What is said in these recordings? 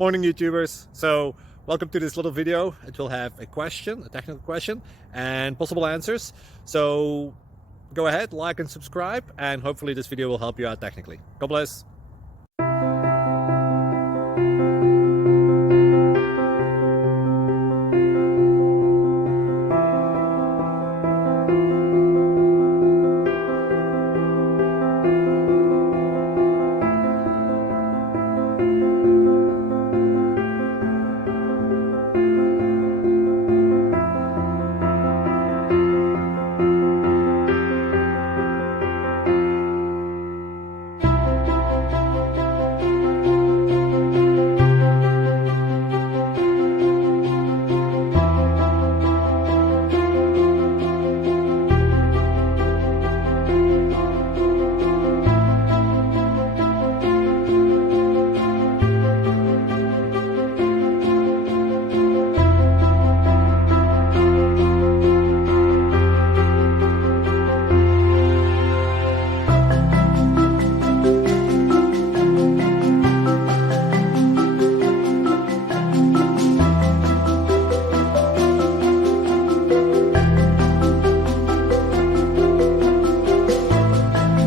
Morning, YouTubers. So welcome to this little video. It will have a question, a technical question, and possible answers. So go ahead, like and subscribe, and hopefully this video will help you out technically. God bless.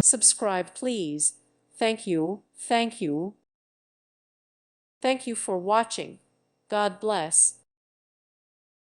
Subscribe, please. Thank you. Thank you. Thank you for watching. God bless.